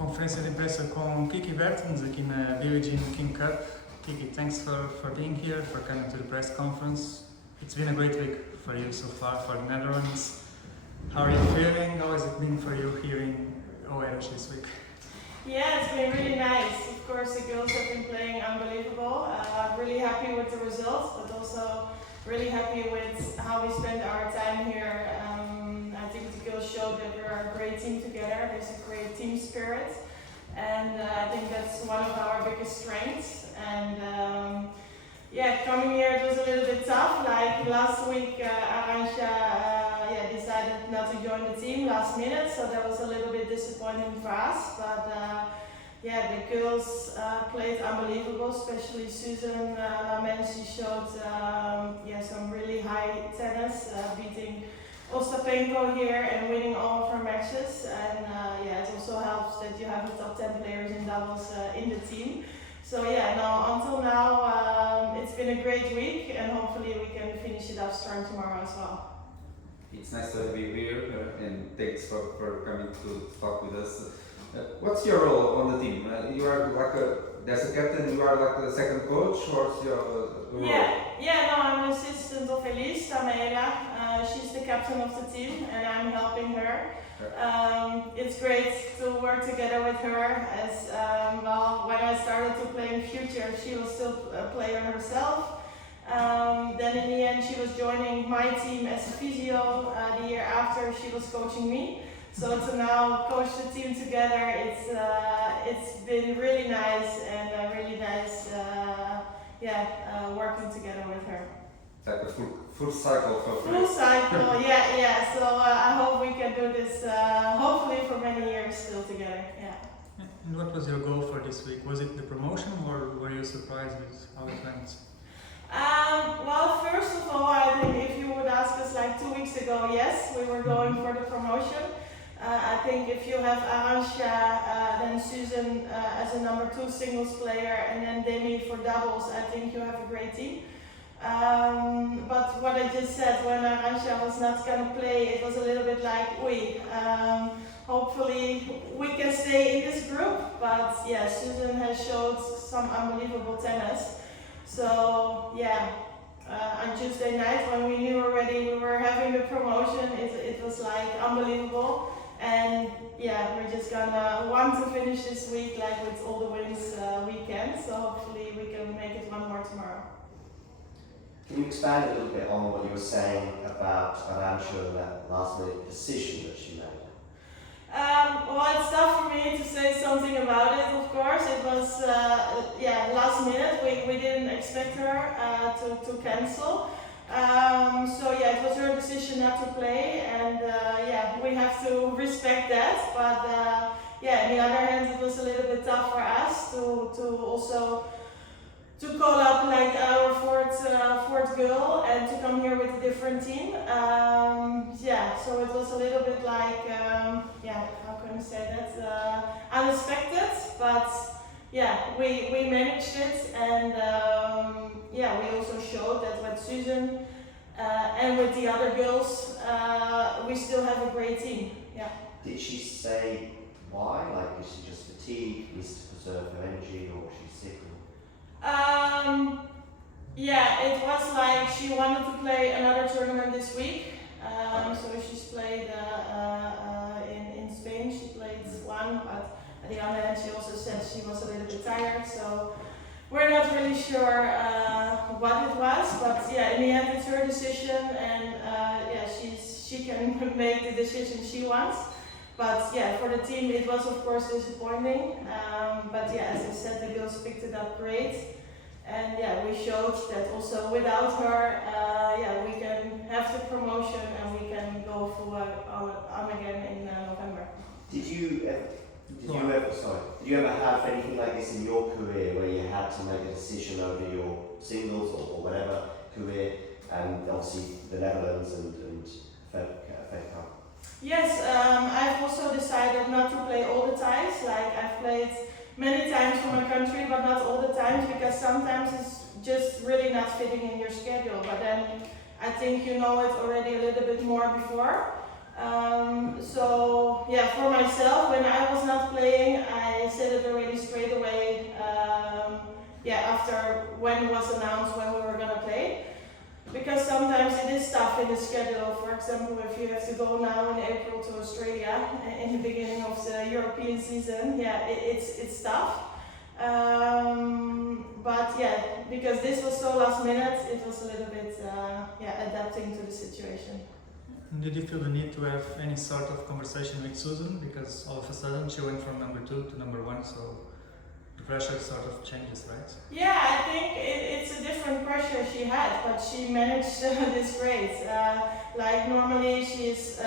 conferência de imprensa com Kiki Bertens aqui na Billie King Cup. Kiki, thanks for being here, for coming to the press conference. It's been a great week for you so far, for the Netherlands. How are you feeling? How has it been for you here in OERS this week? Yeah, it's been really nice. Of course, the girls have been playing unbelievable. Really happy with the results, but also really happy with how we spend our time here. I think the girls showed that we're a great team together. There's a great team spirit, and I think that's one of our biggest strengths. And yeah, coming here it was a little bit tough. Like last week, Arantxa decided not to join the team last minute, so that was a little bit disappointing for us. But yeah, the girls played unbelievable, especially Susan Lamen. She showed some really high tennis, beating Ostapenko here and winning all of her matches. And it also helps that you have the top 10 players in doubles in the team. So yeah, until now it's been a great week, and hopefully we can finish it up strong tomorrow as well. It's nice to have you here, and thanks for coming to talk with us. What's your role on the team? You are there's a captain, you are like the second coach, or what's your role? I'm an assistant of Elise Tamela. She's the captain of the team, and I'm helping her. It's great to work together with her, as when I started to play in Future, she was still a player herself. Then in the end she was joining my team as a physio. The year after she was coaching me. So to now coach the team together, it's been really nice, and working together with her. It's like a full cycle for free. Full cycle, yeah. So I hope we can do this hopefully for many years still together. Yeah. And what was your goal for this week? Was it the promotion, or were you surprised with how it went? Well, first of all, I think if you would ask us like 2 weeks ago, yes, we were going for the promotion. I think if you have Arantxa, then Susan as a number 2 singles player, and then Demi for doubles, I think you have a great team. But what I just said, when Arantxa was not going to play, it was a little bit like, hopefully we can stay in this group. But yeah, Susan has showed some unbelievable tennis. So yeah, on Tuesday night when we knew already we were having the promotion, it was like unbelievable. And yeah, we're just gonna want to finish this week like with all the wins we can. So hopefully we can make it one more tomorrow. Can you expand a little bit on what you were saying about Arantxa and that last minute decision that she made? Well, it's tough for me to say something about it, of course. It was, last minute. We didn't expect her to cancel. It was her decision not to play, and we have to respect that. But on the other hand, it was a little bit tough for us to also to call up like our fourth girl and to come here with a different team. So it was a little bit like, how can I say that? Unexpected, but we managed it, and we also showed that with Susan and with the other girls, we still have a great team. Yeah. Did she say why? Like, is she just fatigued, needs to preserve her energy, or she's sick? It was like she wanted to play another tournament this week. So she's played in Spain. She played one, but at the other hand, she also said she was a little bit tired. So we're not really sure what it was, but in the end, it's her decision, and she can make the decision she wants. But for the team, it was of course disappointing. As I said, the girls picked it up great. And we showed that also without her, we can have the promotion and we can go full on again in November. Did you ever have anything like this in your career where you had to make a decision over your singles or whatever career, and obviously the Netherlands and Fed Cup? Yes, I've also decided not to play all the times. Like I've played many times for my country, but not all the times, because sometimes it's just really not fitting in your schedule. But then I think you know it already a little bit more before. For myself, when I was not playing, after when it was announced when we were gonna play. Because sometimes it is tough in the schedule. For example, if you have to go now in April to Australia in the beginning of the European season, it's tough. But because this was so last minute, it was a little bit adapting to the situation. Did you feel the need to have any sort of conversation with Susan? Because all of a sudden she went from number 2 to number 1, so the pressure sort of changes, right? Yeah, I think it's a different pressure she had, but she managed this great. Like normally she's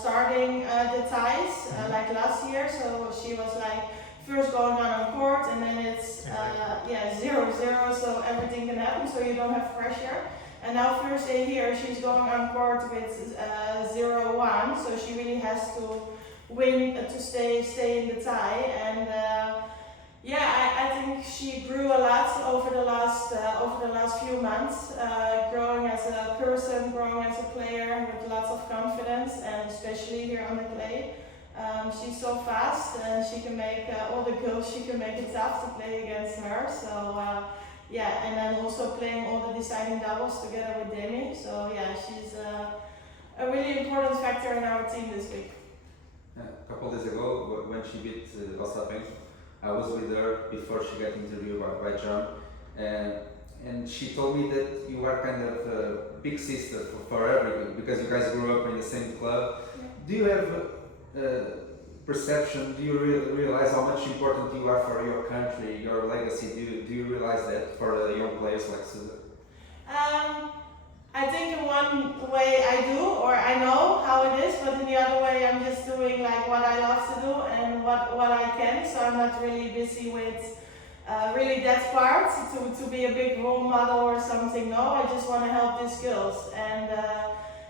starting the ties like last year, so she was like first going on court and then it's 0-0, so everything can happen, so you don't have pressure. And now first day here, she's going on court with 0-1, so she really has to win to stay in the tie. And I think she grew a lot over the last few months, growing as a person, growing as a player with lots of confidence, and especially here on the clay. She's so fast and she can make all the girls, she can make it tough to play against her. So and then also playing all the deciding doubles together with Demi. So she's a really important factor in our team this week. A couple days ago, when she beat Ostapenko, I was with her before she got interviewed by John, and she told me that you are kind of a big sister for everyone because you guys grew up in the same club. Yeah. Do you have perception? Do you realize how much important you are for your country, your legacy? Do you realize that for young players like Susan? I think in one way I do, or I know how it is, but in the other way I'm just doing like what I love to do and what I can. So I'm not really busy with really that part to be a big role model or something. No, I just want to help these girls. And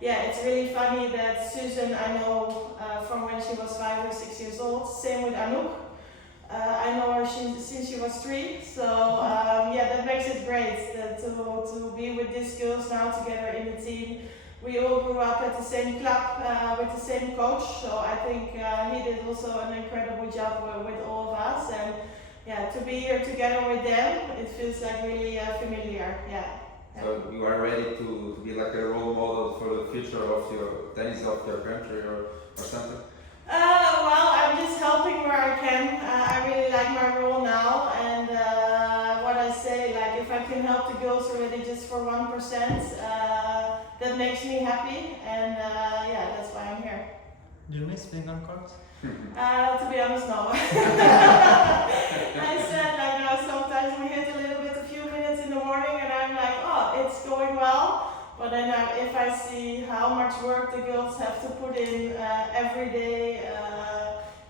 it's really funny that Susan, I know from when she was 5 or 6 years old. Same with Anouk. I know her since she was 3, so that makes it great to be with these girls now together in the team. We all grew up at the same club with the same coach, so I think he did also an incredible job with all of us. And to be here together with them, it feels like really familiar. So you are ready to be like a role model for the future of your tennis of your country or something? Well, I'm just helping where I can. I really like my role now, and what I say, like if I can help the girls already just for 1%, that makes me happy, and that's why I'm here. Do you miss being on court? To be honest, no. I said like now sometimes we hit a few minutes in the morning, and I'm like, oh, it's going well. But then if I see how much work the girls have to put in every day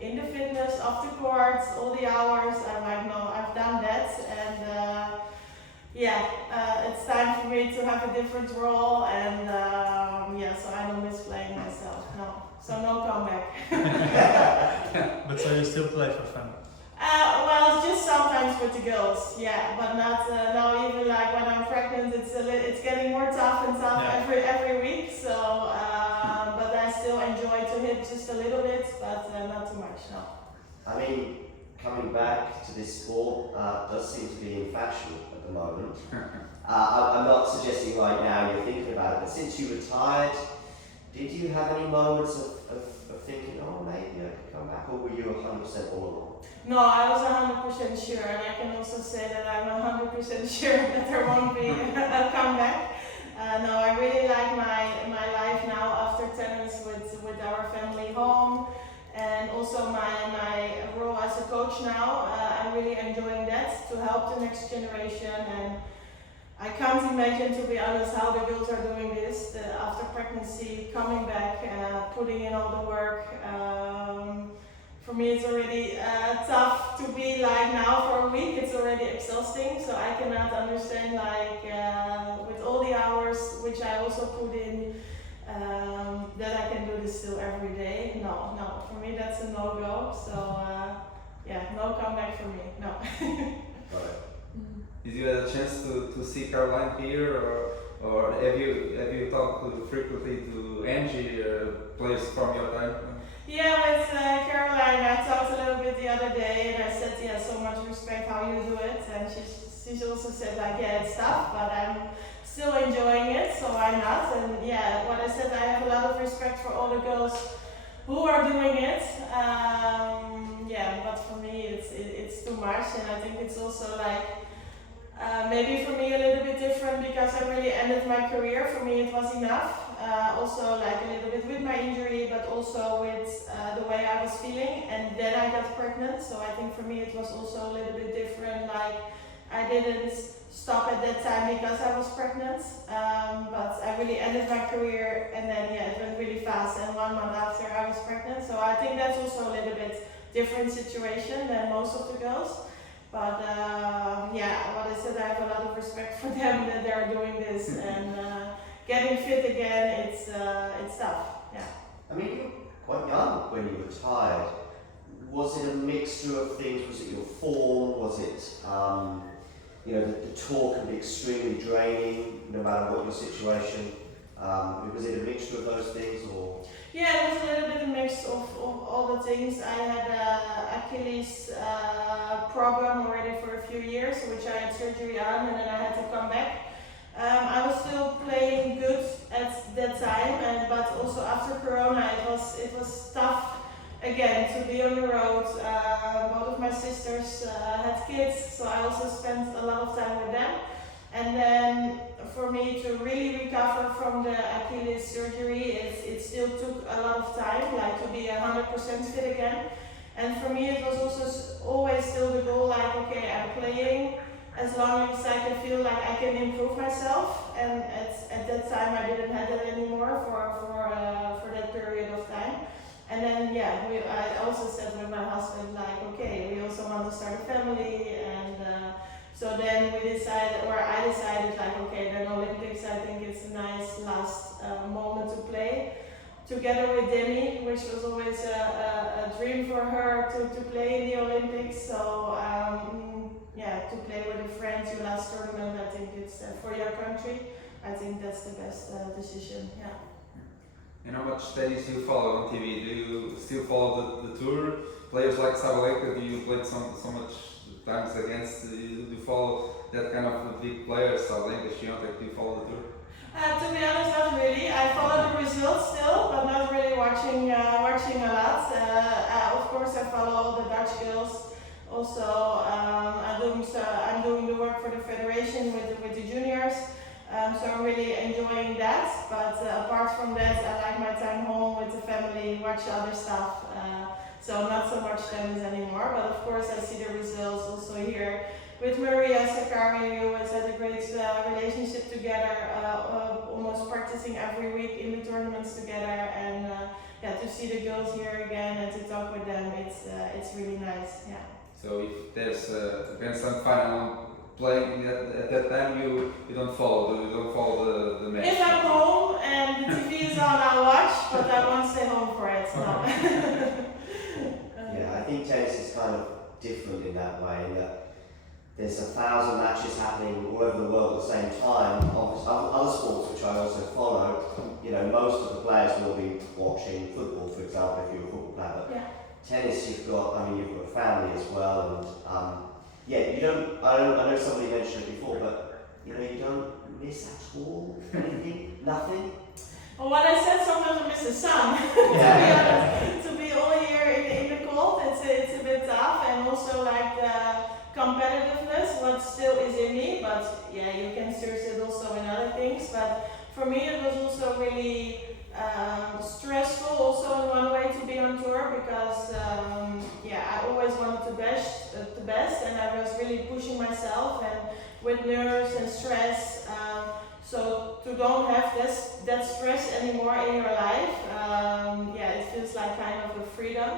in the fitness, off the court, all the hours, I'm like, no, I've done that. And it's time for me to have a different role. And so I don't miss playing myself, no. So no comeback. But so you still play for fun? Well, just sometimes with the girls, but not now. Even like when I'm pregnant, it's getting more tough and tough every week. So, but I still enjoy to hit just a little bit, but not too much. No. I mean, coming back to this sport does seem to be in fashion at the moment. I'm not suggesting right now you're thinking about it, but since you retired, did you have any moments of thinking, oh, maybe I could come back, or were you 100% all along? No, I was 100% sure, and I can also say that I'm 100% sure that there won't be a comeback. No, I really like my life now after tennis with our family home, and also my role as a coach now. I'm really enjoying that to help the next generation, and I can't imagine, to be honest, how the girls are doing this after pregnancy, coming back, putting in all the work. For me, it's already tough to be like now for a week. It's already exhausting, so I cannot understand like with all the hours which I also put in that I can do this still every day. No, for me that's a no-go. So no comeback for me. No. Got it. Did you have a chance to see Caroline here, or have you talked frequently to Angie, players from your time? Yeah, with Caroline, I talked a little bit the other day, and I said, yeah, so much respect how you do it, and she's also said like, yeah, it's tough, but I'm still enjoying it, so why not? And yeah, what I said, I have a lot of respect for all the girls who are doing it. Yeah, but for me, it's too much, and I think it's also like. Maybe for me a little bit different because I really ended my career. For me it was enough. Also like a little bit with my injury, but also with the way I was feeling. And then I got pregnant, so I think for me it was also a little bit different. Like I didn't stop at that time because I was pregnant, but I really ended my career, and then yeah, it went really fast. And 1 month after I was pregnant, so I think that's also a little bit different situation than most of the girls. But yeah, what I said, I have a lot of respect for them that they are doing this and getting fit again. It's tough. Yeah. I mean, you were quite young when you retired. Was it a mixture of things? Was it your form? Was it, the tour can be extremely draining no matter what your situation. Was it a mixture of those things, or? Yeah, it was a little bit a mix of all the things. I had Achilles problem already for a few years, which I had surgery on, and then I had to come back. I was still playing good at that time, but also after Corona, it was tough again to be on the road. Both of my sisters had kids, so I also spent a lot of time with them. And then for me to really recover from the Achilles surgery, it still took a lot of time, like to be 100% fit again. And for me it was also always still the goal, like, okay, I'm playing as long as I can feel like I can improve myself. And at that time I didn't have that anymore for that period of time. And then yeah, I also said with my husband, like, okay, we also want to start a family, and so then I decided, like, okay, then Olympics, I think it's a nice last moment to play together with Demi, which was always a dream for her to play in the Olympics. So yeah, to play with a friend, your last tournament, I think it's for your country. I think that's the best decision. Yeah. And how much tennis do you follow on TV? Do you still follow the tour? Players like Sabalenka, do you play so much times against? Do you follow that kind of big players, Sabalenka, Świątek? Do you follow the tour? To be honest, not really. I follow the results still, but not really watching a lot. Of course, I follow all the Dutch girls. Also, I'm doing the work for the federation with the juniors. So I'm really enjoying that. But apart from that, I like my time home with the family, watch other stuff. So not so much tennis anymore. But of course, I see the results also here with Maria Sakkari. We always had a great relationship together, almost practicing every week in the tournaments together. And yeah, to see the girls here again and to talk with them, it's really nice. Yeah. So if there's a Grand Slam final playing at that time, you don't follow the match. If I'm home and the TV is on, I'll watch, but I won't stay home for it. No. Yeah, I think tennis is kind of different in that way, in that there's 1,000 matches happening all over the world at the same time. Obviously, other sports which I also follow, most of the players will be watching football, for example, if you're a football player. But yeah. Tennis, you've got a family as well, and yeah, you don't. I know somebody mentioned it before, but you don't miss at all anything, nothing. Well, what I said, sometimes I miss the sun. Yeah. To be honest, to be all year in the cold, it's a bit tough, and also like the competitiveness, what still is in me. But yeah, you can search it also in other things. But for me, it was also really stressful, also in one way, to be on tour, because I always wanted the best, and I was really pushing myself, and with nerves and stress. So to don't have that stress anymore in your life, it feels like kind of a freedom.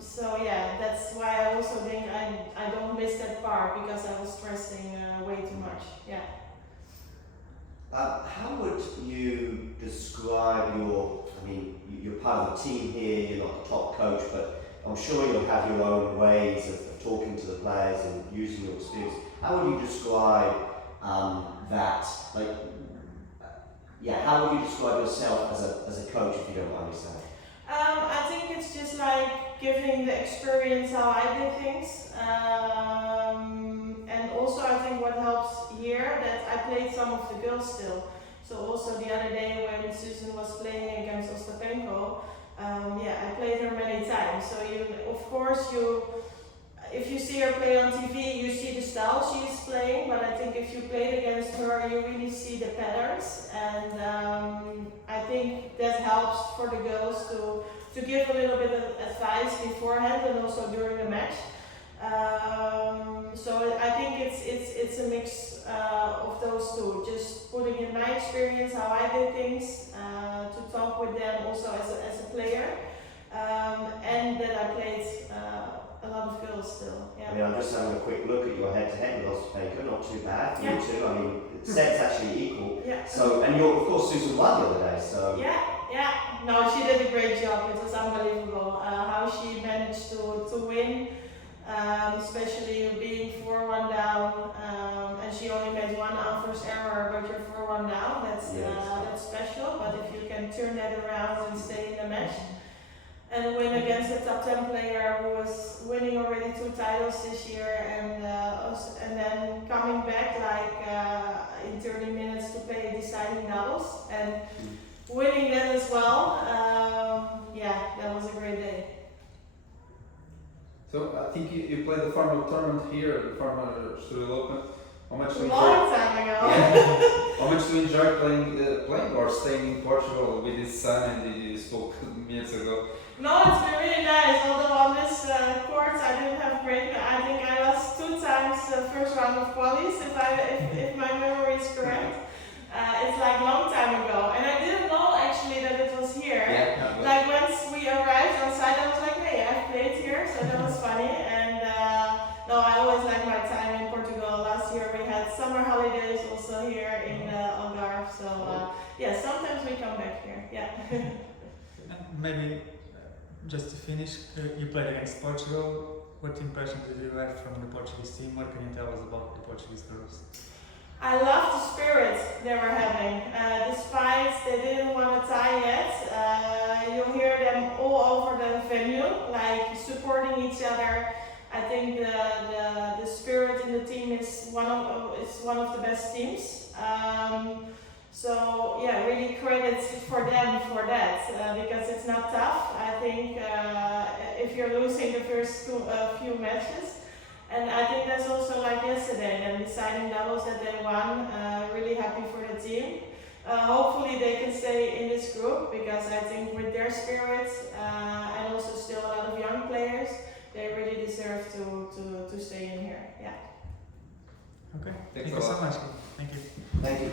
So yeah, that's why I also think I don't miss that part, because I was stressing way too much. Yeah. How would you describe you're part of the team here, you're not the top coach, but I'm sure you'll have your own ways of talking to the players and using your experience. How would you describe that? How would you describe yourself as a coach, if you don't mind me saying? it's just like giving the experience how I did things. And also I think what helps here that I played some of the girls still. So also the other day when Susan was playing against Ostapenko, I played her many times. So if you see her play on TV, you see the style she's playing, but I think if you played against her, you really see the patterns, and I think that helps for the girls to give a little bit of advice beforehand and also during the match. So I think it's a mix of those two, just putting in my experience, how I did things, to talk with them also as a player, and that I played a lot of girls still. Yeah. I mean, I'm just having a quick look at your head-to-head with Ostapenko, not too bad. Yeah. You two, I mean, sets actually equal. Yeah. So, and of course, Susan won the other day, so. Yeah. No, she did a great job. It was unbelievable how she managed to win, especially being 4-1 down, and she only made one unforced error, but you're 4-1 down. That's special. But if you can turn that around and stay in the match, and win against a top 10 player who was winning already 2 titles this year, and then coming back in 30 minutes to play a deciding doubles and winning that as well, that was a great day. So I think you played the formal tournament here, the formal Estoril Open. How much do you Long time ago. How much do you enjoy playing or staying in Portugal with this sun and you spoke minutes ago? No, it's been really nice. Although on this court I didn't have great. I think I lost 2 times the first round of qualies, if my memory is correct. It's like a long time ago, and I didn't know actually that it was here. Yeah, like once we arrived on site, I was like, hey, I've played here, so that was funny. And no, I always like my time in Portugal. Last year we had summer holidays also here in Algarve, so sometimes we come back here. Yeah. Maybe just to finish, you played against Portugal. What impression did you have from the Portuguese team? What can you tell us about the Portuguese girls? I love the spirit they were having. Despite they didn't want to tie yet, you'll hear them all over the venue, like supporting each other. I think the spirit in the team is one of the best teams. So really credit for them for that, because it's not tough. I think if you're losing the first few matches. And I think that's also like yesterday, and deciding doubles that they won, really happy for the team. Hopefully they can stay in this group, because I think with their spirit and also still a lot of young players, they really deserve to stay in here. Yeah. Okay, Thanks thank you so much. Thank you. Thank you.